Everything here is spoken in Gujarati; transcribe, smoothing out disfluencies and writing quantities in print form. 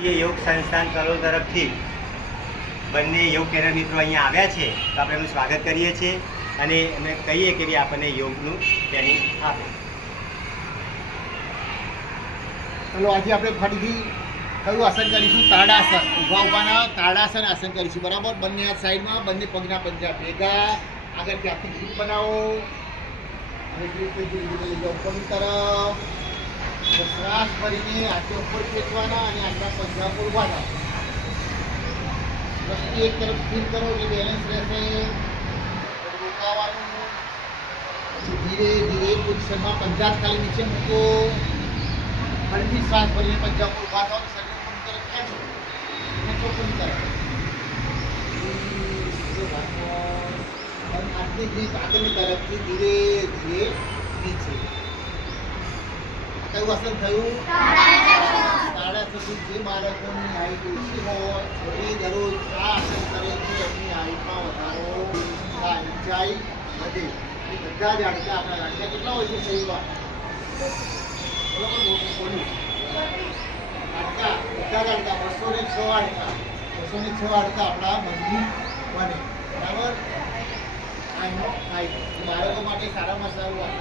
યોગ સંસ્થાન કલોલ તરફથી બંને યોગ ટ્રેનર મિત્રો અહીંયા આવ્યા છે, તો આપણે એમનું સ્વાગત કરીએ છીએ અને એમને કહીએ કે ભાઈ આપણને યોગનું ટ્રેનિંગ આપે. ચલો આજે આપણે ફરીથી કયું આસન કરીશું? તાડાસન. ઊભાના તાડાસન આસન કરીશું. બરાબર. બંને હાથ સાઈડમાં, બંને પગના પંજા ભેગા, આગળથી હાથની ગ્રીપ બનાવો અને ગ્રીપથી ધીરે ધીરે લઈ જાઓ ઉપરની તરફ. શ્વાસ ભરીને હાથે ઉપર ખેંચવાના અને આગળ પંજા પર ઊભા થાવ. દ્રષ્ટિ એક તરફ સ્થિર કરો એટલે બેલેન્સ રહેશે. રોકાવાનું. પછી ધીરે ધીરે પોઝિશનમાં પંજા ખાલી નીચે મૂકો. ફરીથી શ્વાસ ભરીને પંજા પર ઊભા થાવ. શરીર ઉપરની તરફ ખેંચો. ખેંચો ઉપરની તરફ. અને હાથની ગ્રીપ આગળની તરફથી ધીરે ધીરે નીચે. કયું આસન થયું? તાડાસન. જે બાળકોની હાઈટ ઓછી હોય એ દરરોજ આ આસન કરે છે એમની હાઈટમાં વધારો થાય, ઊંચાઈ વધે. એ બધા જ હાડકા, આપણા હાડકા કેટલા હોય છે શરીરમાં? હાડકા બધા જ હાડકા 206 હાડકા, 206 હાડકા આપણા મજબૂત બને. બરાબર. આ એનો ફાયદો બાળકો માટે સારામાં સારું આસન.